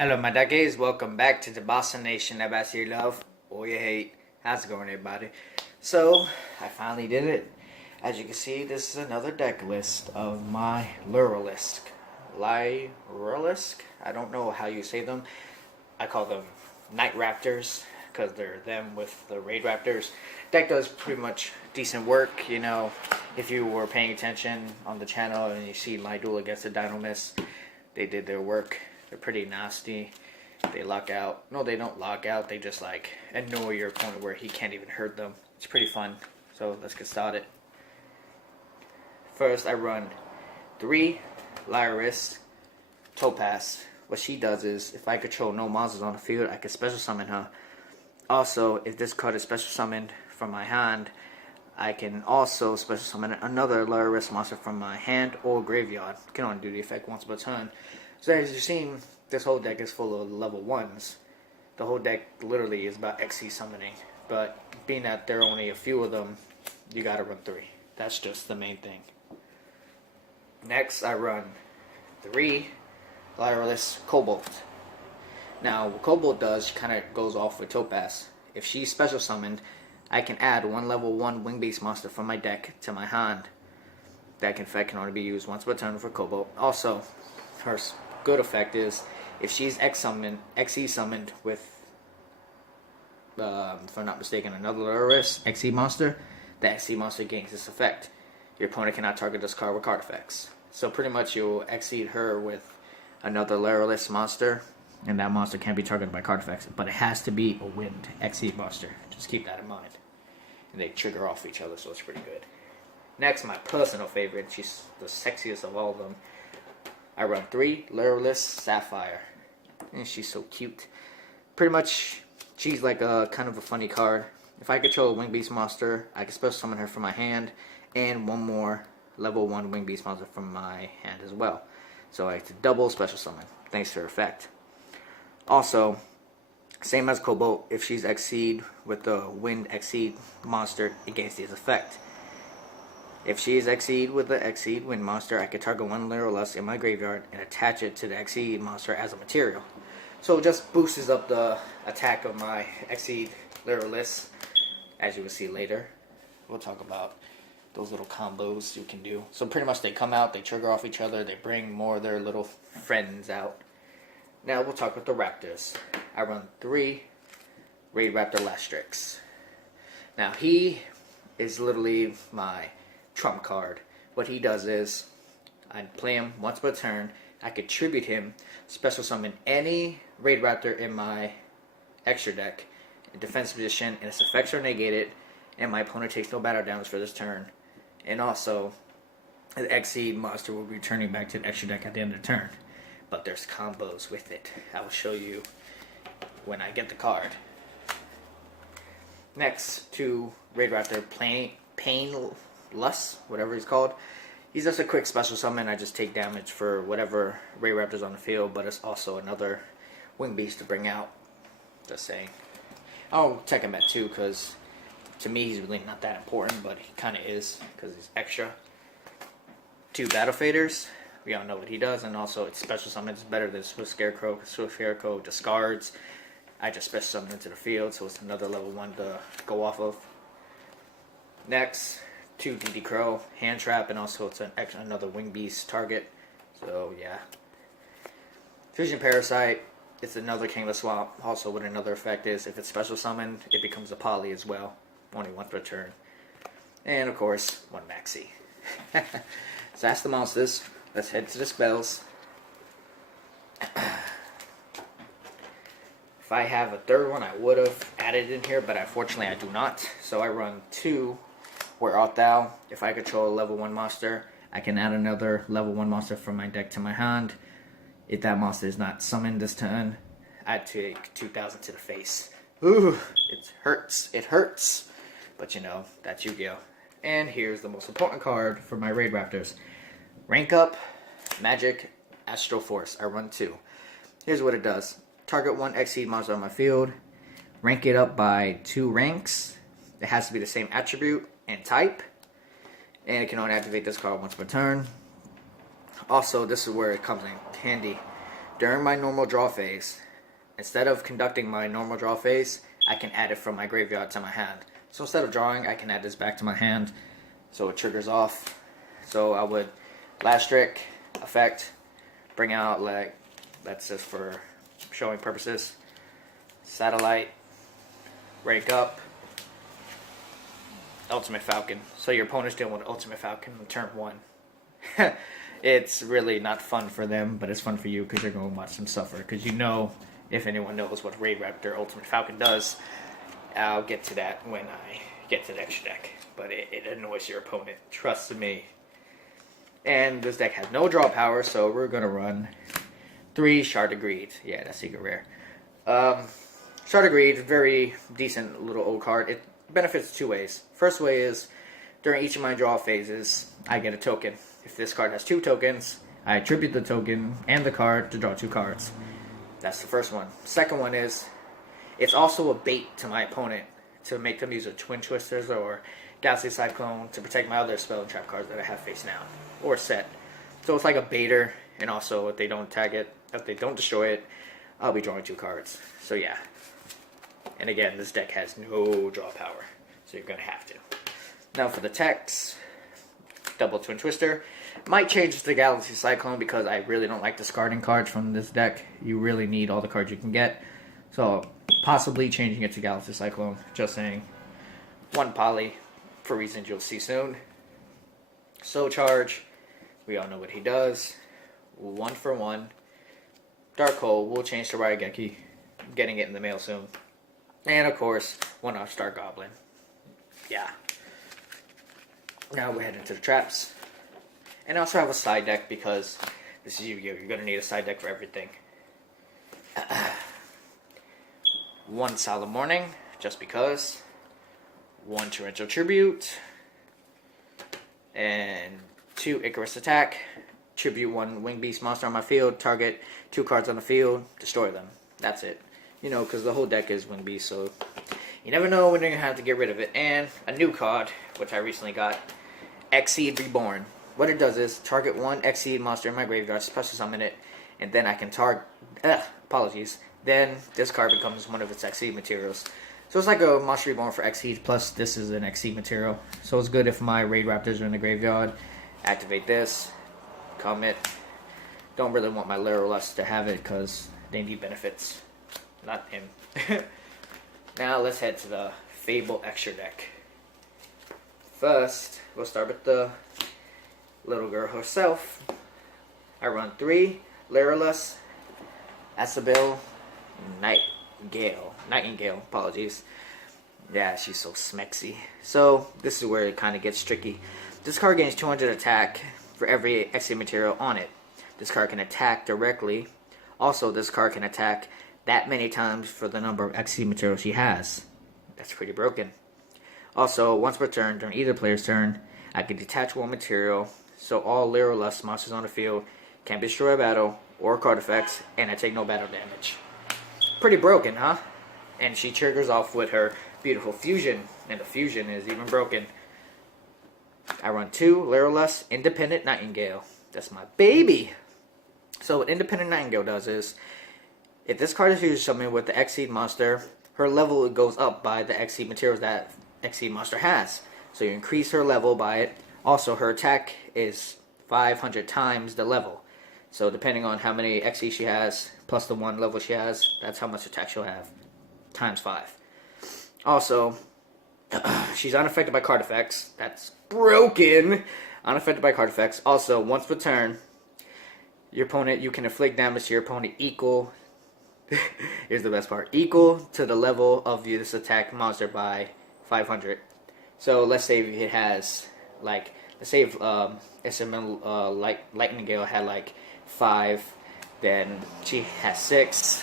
Hello my duckies, welcome back to the Boston Nation. About your love or your hate. How's it going everybody? So, I finally did it. As you can see, this is another deck list of my LYRILUSC. LYRILUSC? I don't know how you say them. I call them NIGHT-RAPTORs because they're them with the Raid Raptors. Deck does pretty much decent work, you know. If you were paying attention on the channel and you see my duel against the Dino Mist, they did their work. They're pretty nasty. They lock out. No, they don't lock out. They just like annoy your opponent where he can't even hurt them. It's pretty fun. So let's get started. First, I run 3 LYRILUSC Topaz. What she does is, if I control no monsters on the field, I can special summon her. Also, if this card is special summoned from my hand, I can also special summon another LYRILUSC monster from my hand or graveyard. You can only do the effect once per turn. So as you've seen, this whole deck is full of level 1s. The whole deck literally is about XC summoning. But being that there are only a few of them, you gotta run 3. That's just the main thing. Next, I run 3 LYRILUSC Cobalt. Now, what Cobalt does, she kind of goes off with Topaz. If she's special summoned, I can add 1 level 1 wing-based monster from my deck to my hand. That effect can only be used once per turn for Cobalt. Also, her good effect is, if she's XE summoned with, if I'm not mistaken, another LYRILUSC XE monster, the XE monster gains this effect. Your opponent cannot target this card with card effects. So pretty much you'll exceed her with another LYRILUSC monster, and that monster can't be targeted by card effects, but it has to be a wind XE monster. Just keep that in mind. And they trigger off each other, so it's pretty good. Next, my personal favorite, she's the sexiest of all of them. I run 3 LYRILUSC Sapphire. And she's so cute. Pretty much, she's like a kind of a funny card. If I control a Wing Beast monster, I can special summon her from my hand, and 1 more level 1 Wing Beast monster from my hand as well. So I have to double special summon, thanks to her effect. Also, same as Cobalt, if she's XC'd with the Wind XC'd monster, it gains this effect. If she is XC'd with the XC'd Wind monster, I can target 1 LYRILUSC in my graveyard and attach it to the XC'd monster as a material. So it just boosts up the attack of my XC'd LYRILUSC, as you will see later. We'll talk about those little combos you can do. So pretty much they come out, they trigger off each other, they bring more of their little friends out. Now we'll talk about the Raptors. I run 3 Raid Raptor Lastrix. Now he is literally my trump card. What he does is, I play him once per turn, I could tribute him, special summon any Raid Raptor in my extra deck, in defense position, and its effects are negated, and my opponent takes no battle damage for this turn. And also, the XE monster will be returning back to the extra deck at the end of the turn. But there's combos with it. I will show you when I get the card. Next, to Raid Raptor Painless, whatever he's called. He's just a quick special summon. I just take damage for whatever Raid Raptor's on the field, but it's also another Wing Beast to bring out. Just saying. I'll check him at 2 because to me he's really not that important, but he kind of is because he's extra. 2 Battle Faders. We all know what he does, and also its special summon is better than Swift Scarecrow. Swift Scarecrow discards. I just special summon into the field, so it's another level 1 to go off of. Next, 2 DD Crow, Hand Trap, and also it's another Wing Beast target. So yeah. Fusion Parasite, it's another Kingless Swamp. Also, what another effect is, if it's special summoned, it becomes a poly as well. Only 1 per turn. And of course, 1 Maxi. So that's the monsters. Let's head to the spells. If I have a third one, I would have added in here, but unfortunately I do not. So I run 2 Where Art Thou. If I control a level 1 monster, I can add another level 1 monster from my deck to my hand. If that monster is not summoned this turn, I take 2,000 to the face. Ooh, it hurts. It hurts. But you know, that's Yu-Gi-Oh! And here's the most important card for my Raid Raptors. Rank up, Magic, Astral Force. I run 2. Here's what it does. Target 1 XE monster on my field. Rank it up by 2 ranks. It has to be the same attribute and type. And it can only activate this card once per turn. Also, this is where it comes in handy. during my normal draw phase, instead of conducting my normal draw phase, I can add it from my graveyard to my hand. So instead of drawing, I can add this back to my hand, so it triggers off. So I would last trick, effect, bring out, like, that's just for showing purposes, satellite, rake up, Ultimate Falcon. So your opponent's dealing with Ultimate Falcon on turn 1. It's really not fun for them, but it's fun for you because you're going to watch them suffer. Because you know, if anyone knows what NIGHT-RAPTOR Ultimate Falcon does, I'll get to that when I get to the extra deck. But it annoys your opponent, trust me. And this deck has no draw power, so we're going to run 3 Shard of Greed. Yeah, that's secret rare. Shard of Greed, very decent little old card. It benefits 2 ways. First way is, during each of my draw phases, I get a token. If this card has 2 tokens, I attribute the token and the card to draw 2 cards. That's the first one. Second one is, it's also a bait to my opponent to make them use a Twin Twisters or Galaxy Cyclone to protect my other spell and trap cards that I have face down or set. So it's like a baiter, and also if they don't tag it, if they don't destroy it, I'll be drawing 2 cards. So yeah. And again, this deck has no draw power, so you're going to have to. Now for the text, double Twin Twister. Might change to Galaxy Cyclone because I really don't like discarding cards from this deck. You really need all the cards you can get. So possibly changing it to Galaxy Cyclone. Just saying. 1 poly for reasons you'll see soon. Soul Charge. We all know what he does. 1 for 1. Dark Hole. We'll change to Raigeki. Getting it in the mail soon. And of course, 1-off Star Goblin. Yeah. Now we're heading to the traps. And I also have a side deck because this is Yu-Gi-Oh! You're going to need a side deck for everything. 1 Solemn Morning, just because. 1 Torrential Tribute. And 2 Icarus Attack. Tribute 1 Winged Beast monster on my field. Target 2 cards on the field. Destroy them. That's it. You know, because the whole deck is Winged Beast, so you never know when you're going to have to get rid of it. And a new card, which I recently got, Exceed Reborn. What it does is, target 1 Exceed monster in my graveyard, special summon it, and then I can then this card becomes one of its Exceed materials. So it's like a Monster Reborn for Exceed, plus this is an Exceed material. So it's good if my Raid Raptors are in the graveyard. Activate this, commit. Don't really want my LYRILUSC to have it, because they need benefits. Not him. Now let's head to the Fable extra deck. First, we'll start with the little girl herself. I run 3 LYRILUSC, Asabil, Nightingale, apologies. Yeah, she's so smexy. So, this is where it kind of gets tricky. This card gains 200 attack for every Exceed material on it. This card can attack directly. Also, this card can attack that many times for the number of Exceed materials she has. That's pretty broken. Also, once per turn, during either player's turn, I can detach 1 material, so all LYRILUSC monsters on the field can destroy a battle or card effects, and I take no battle damage. Pretty broken, huh? And she triggers off with her beautiful fusion, and the fusion is even broken. I run 2 LYRILUSC Independent Nightingale. That's my baby! So what Independent Nightingale does is, if this card is fused summoned with the Exceed monster, her level goes up by the Exceed materials that Exceed monster has. So you increase her level by it. Also, her attack is 500 times the level. So depending on how many Exceed she has, plus the 1 level she has, that's how much attack she'll have. Times 5. Also, she's unaffected by card effects. That's broken! Unaffected by card effects. Also, once per turn, you can inflict damage to your opponent equal... Here's the best part. Equal to the level of this attack monster by 500. So let's say it has, like, let's say if SML Lightning Gale had like 5, then she has 6.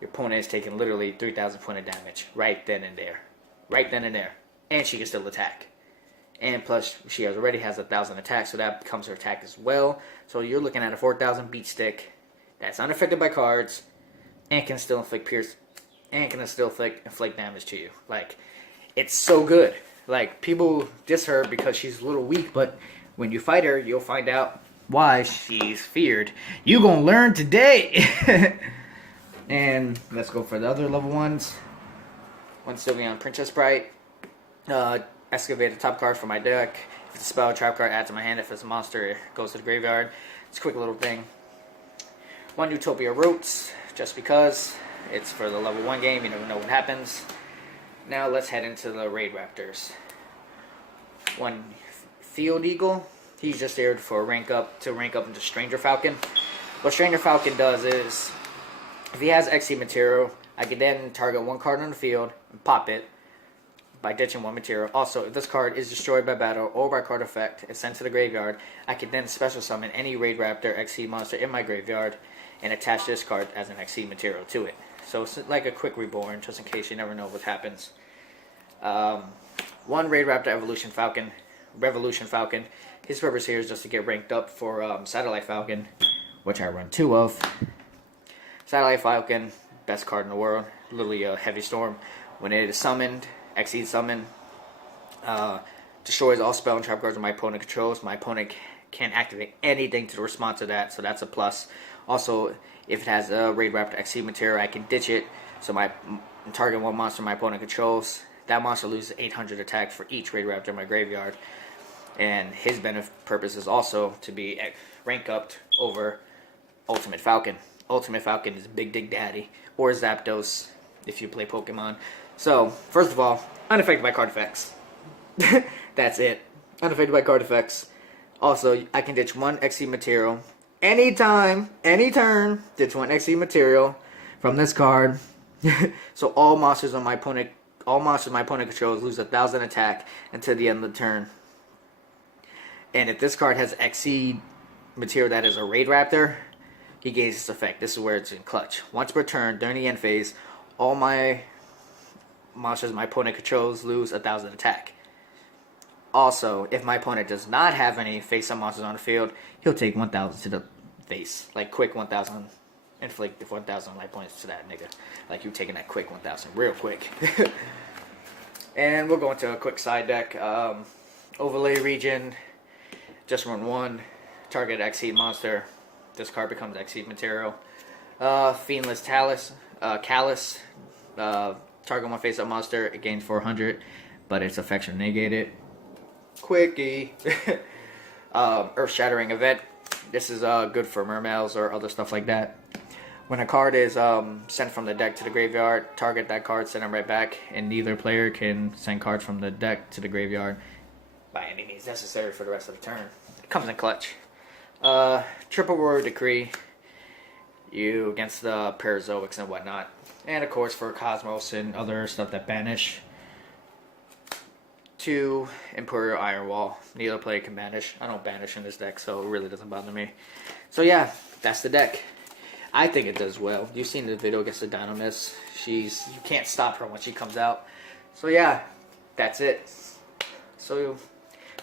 Your opponent is taking literally 3,000 points of damage right then and there. Right then and there. And she can still attack. And plus, she already has 1,000 attack, so that becomes her attack as well. So you're looking at a 4,000 beat stick that's unaffected by cards, and can still inflict inflict damage to you. Like, it's so good. Like, people diss her because she's a little weak, but when you fight her, you'll find out why she's feared. You gonna learn today. And let's go for the other level ones. One Sylveon Princess Bright. Excavate the top card from my deck. If it's a spell, trap card, add to my hand. If it's a monster, it goes to the graveyard. It's a quick little thing. One Utopia Roots, just because. It's for the level 1 game, you never know what happens. Now let's head into the Raid Raptors. One Field Eagle. He's just there for rank up into Stranger Falcon. What Stranger Falcon does is, if he has XC material, I can then target one card on the field and pop it by ditching one material. Also, if this card is destroyed by battle or by card effect and sent to the graveyard, I can then special summon any Raid Raptor XC monster in my graveyard and attach this card as an XC material to it. So it's like a quick reborn, just in case you never know what happens. One Raid Raptor Revolution Falcon. His purpose here is just to get ranked up for Satellite Falcon, which I run 2 of. Satellite Falcon, best card in the world. Literally a heavy storm. When it is summoned, XE summon, destroys all spell and trap cards my opponent controls. My opponent can't activate anything to respond to that, so that's a plus. Also, if it has a Raid Raptor XC material, I can ditch it, so my target one monster my opponent controls. That monster loses 800 attack for each Raid Raptor in my graveyard. And his purpose is also to be rank upped over Ultimate Falcon. Ultimate Falcon is Big Dig Daddy, or Zapdos if you play Pokemon. So, first of all, unaffected by card effects. That's it. Unaffected by card effects. Also, I can ditch one XC material anytime, any turn. Ditch one XC material from this card. So all monsters my opponent controls lose 1,000 attack until the end of the turn. And if this card has XC material that is a Raid Raptor, he gains this effect. This is where it's in clutch. Once per turn, during the end phase, all my monsters my opponent controls lose 1,000 attack. Also, if my opponent does not have any face-up monsters on the field, he'll take 1,000 to the face. Like, quick 1,000. Inflict 1,000 life points to that nigga. Like, you taking that quick 1,000 real quick. And we'll go into a quick side deck. Overlay region. Just run 1. Target X-Heat monster. This card becomes X-Heat material. Fiendless Callus. Target one face-up monster. It gains 400, but its effects are negated. Quickie. Earth-shattering event. This is good for mermails or other stuff like that. When a card is sent from the deck to the graveyard, target that card, send it right back, and neither player can send cards from the deck to the graveyard by any means necessary for the rest of the turn. It comes in clutch. Triple Warrior Decree. You against the Parazoics and whatnot. And of course for Cosmos and other stuff that banish. 2 Imperial Iron Wall. Neither player can banish. I don't banish in this deck, so it really doesn't bother me. So yeah, that's the deck. I think it does well. You've seen the video against the Dynamis. You can't stop her when she comes out. So yeah, that's it. So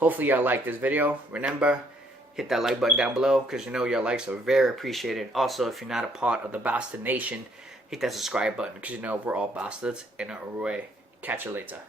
hopefully y'all like this video. Remember, hit that like button down below, because you know your likes are very appreciated. Also, if you're not a part of the Bastard Nation, hit that subscribe button, because you know we're all bastards in our way. Catch you later.